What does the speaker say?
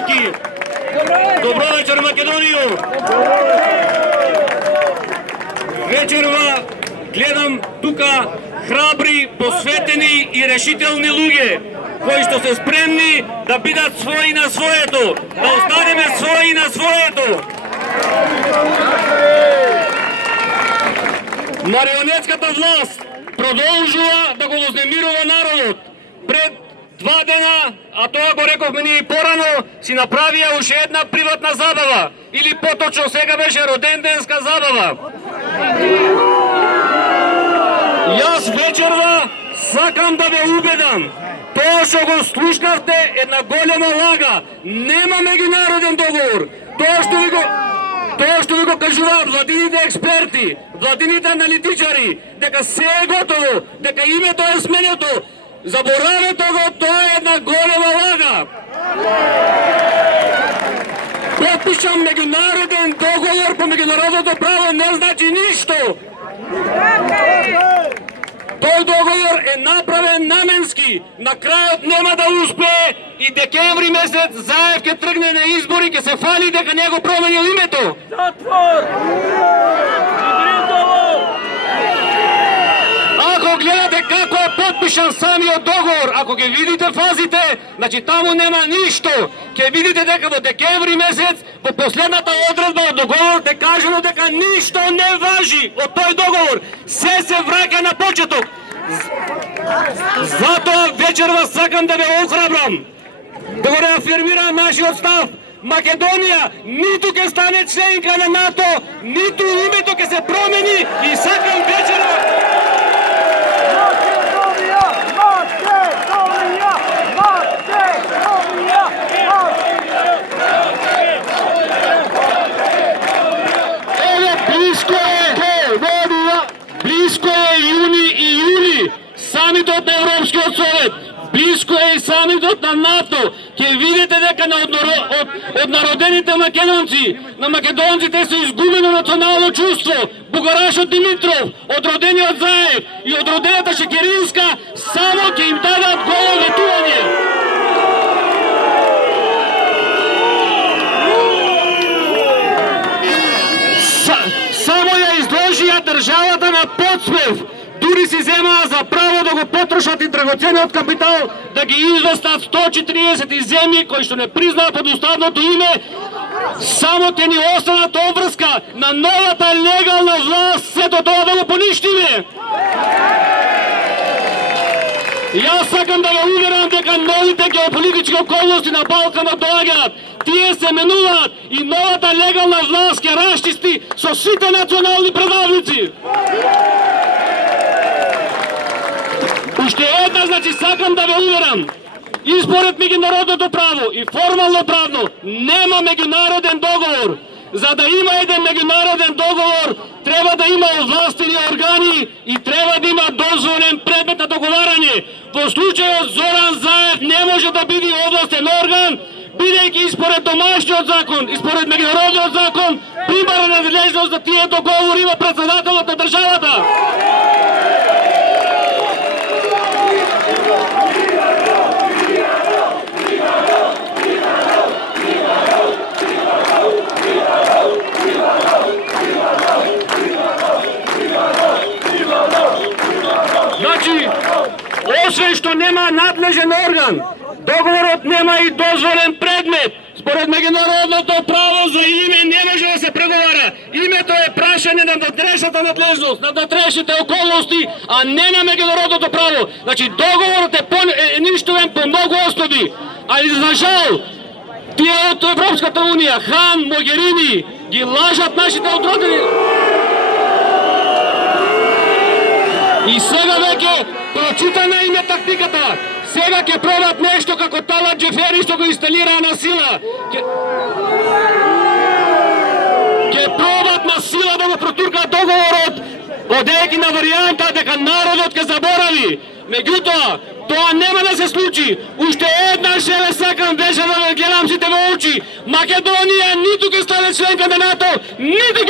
девојки! Добро вечер, Македонију! Вечерва гледам тука храбри, посветени и решителни луѓе, кои што се спремни да бидат своји на своето, да останеме своји на своето. Марионетската власт продолжува да го вознемирува народот. Пред 2 дена, а тоа го рековме ние и порано, си направија уште една приватна забава, или поточно сега беше роденденска забава. Јас вечерва сакам да ве убедам, тоа што го слушнавте е една голема лага. Нема меѓународен договор. Тоа што ви го кажуваат владините експерти, владините аналитичари, дека се е готово, дека името е сменето, заборавете го, тоа е една голема лага. Потпишан меѓународен договор по меѓународното право не значи ништо. Тој договор е направен наменски, на крајот нема да успее и декември месец Заев ќе тргне на избори, ќе се фали дека не го променил името. Затвор! Ако гледате како е потпишан самиот договор, ако ги видите фазите, значи таму нема ништо. Ќе видите дека во декември месец, во последната одредба од договор, е кажано дека ништо не важи од тој договор. се враќа на почеток. Затоа вечерва сакам да ве охрабрам, да го реафирмирам нашиот став. Македонија ниту ќе стане членка на НАТО, ниту името ќе се промени и сакам вечерва... Близко е јуни и јули, самитот на Европскиот совет, близко е и самитот на НАТО. Ќе видите дека од народените македонци, на македонците се изгубено национално чувство. Бугарашот Димитров, од родениот Заев и од родената Шекеринска само ќе им дадат голо ветување. Само ја изложија државата на подсмев. Дури си земаа за право да го потрошат и драгоцениот капитал, да ги известат 140 земји кои што не признаат под уставното име. Само ќе ни останат обврска на новата легална власт, сето тоа да го поништиме. Јас сакам да ве уверам дека новите геополитички околности на Балканот доаѓаат. Тие се менуваат и новата легална власт ќе расчисти со сите национални предавници. Уште една, значи, сакам да ве уверам, и според меѓународното право и формално правно нема меѓународен договор. За да има еден меѓународен договор, треба да има овластени органи и треба да има дозволен предмет на договарање. Во случајот Зоран Заев не може да биде овластен орган, бидејќи и според домашниот закон, и според меѓународниот закон, примарна надлежност за тие договори има председателот на државата. Значи, освен што нема надлежен орган, договорот нема и дозволен предмет. Според меѓународното право за име не може да се преговара. Името е прашање на внатрешната надлежност, на внатрешните околности, а не на меѓународното право. Значи, договорот е ништовен по многу основи. Али за жал, тие од Европската унија, Хан, Могерини, ги лажат нашите отродени. И сега веќе прочитана им е тактиката. Сега ќе пробат нешто како Талат Џефери што го инсталираа на сила. Ќе пробат на сила да го протуркаат договорот, одејќи на варијанта дека народот ќе заборави. Меѓутоа, тоа нема да се случи. Уште еднаш ве сакам вечер да ве гледам сите во очи. Македонија ниту ќе стане членка на НАТО, ниту